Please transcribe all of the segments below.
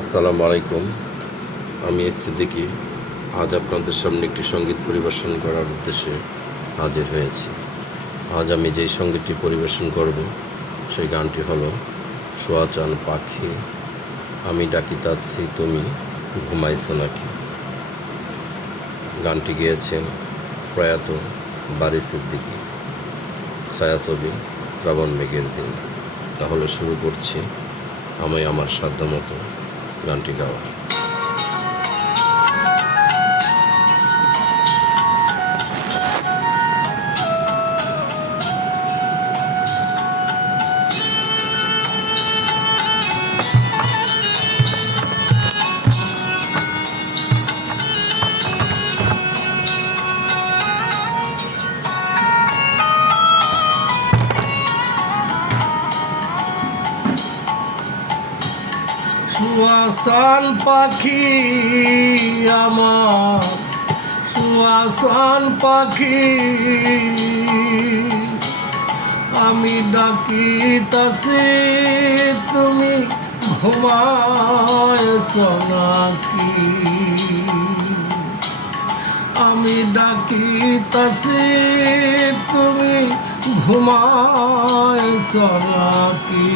আসসালামু আলাইকুম। আমি সিদ্দিকী আজ আপনাদের সামনে একটি সঙ্গীত পরিবেশন করার উদ্দেশ্যে হাজির হয়েছি। আজ আমি যেই সঙ্গীতটি পরিবেশন করব সেই গানটি হলো সোয়া চান পাখি আমি ডাকিতাছি তুমি ঘুমাইছো নাকি। গানটি গেয়েছেন প্রয়াত বারি সিদ্দিকী, ছায়াছবি শ্রাবণ মেঘের দিন। তাহলে শুরু করছি আমি আমার সাধ্যমতো গানটি গাওয়ার। সুয়াসান পাখি আমার সুয়াসান পাখি আমি ডাকিতাছি তুমি ঘুমাইছো নাকি। আমি ডাকিতাছি তুমি ঘুমাইছো নাকি।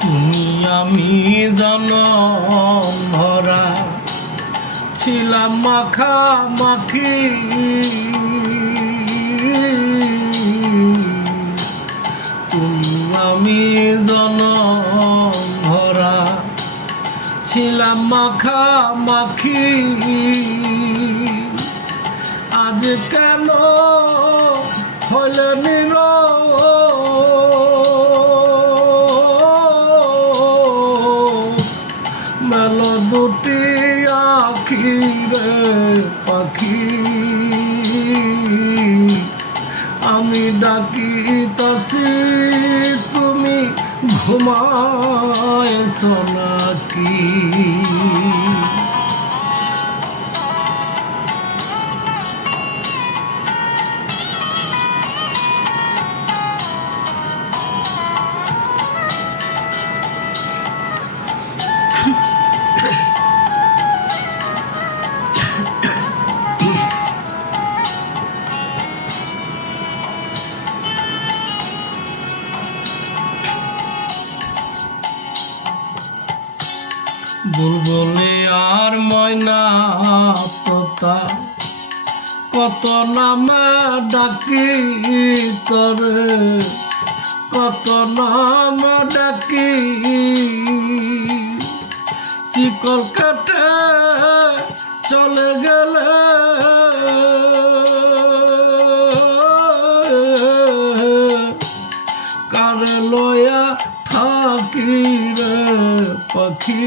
তুমি আমি জনম ভরা ছিলাম মাখামাখি, তুমি আমি জনম ভরা ছিলাম মাখামাখি। আজ কেন হলে মেলো দুটি আখিরে পাখি আমি ডাকিতাছি তুমি ঘুমাইছো নাকি। বুলবুলি আর ময়না তোতা কত নামে ডাকি করে, কত নাম ডাকি। শিকল কাটে চলে গেলে কারে লয়া থাকি রে পাখি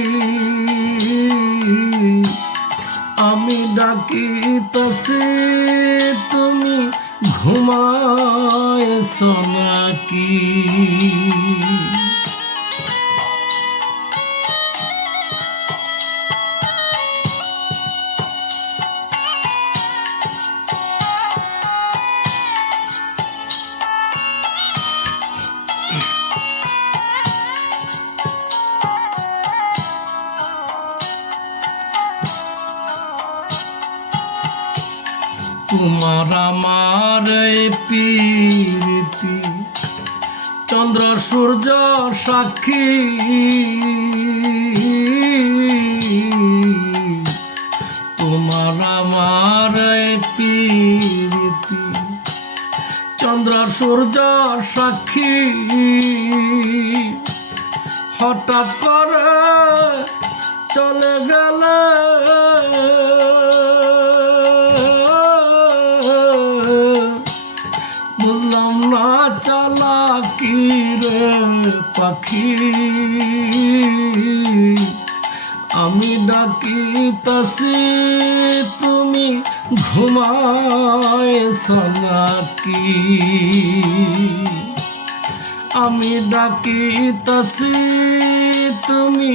আমি ডাকিতাছি তুমি ঘুমাইছো নাকি। তোমার আমার প্রীতি চন্দ্র সূর্য সাক্ষী, তোমার আমার প্রীতি চন্দ্র সূর্য সাক্ষী। হঠাৎ করে চলে গেলে বুঝলাম না চালাকি রে পাখি আমি ডাকিতাছি তুমি ঘুমাইছ নাকি? আমি ডাকিতাছি তুমি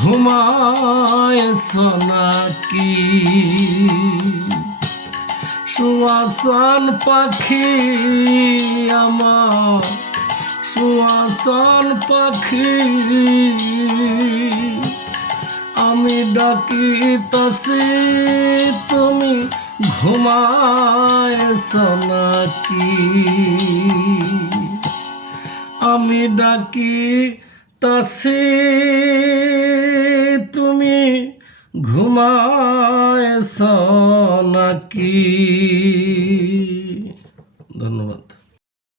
ঘুমাইছ নাকি? সুয়াসান পাখি আমার, সুয়াসান পাখি, আমি ডাকিতাছি তুমি ঘুমাইছ নাকি? আমি ডাকিতাছি তুমি ঘুমাইছ নাকি? ধন্যবাদ।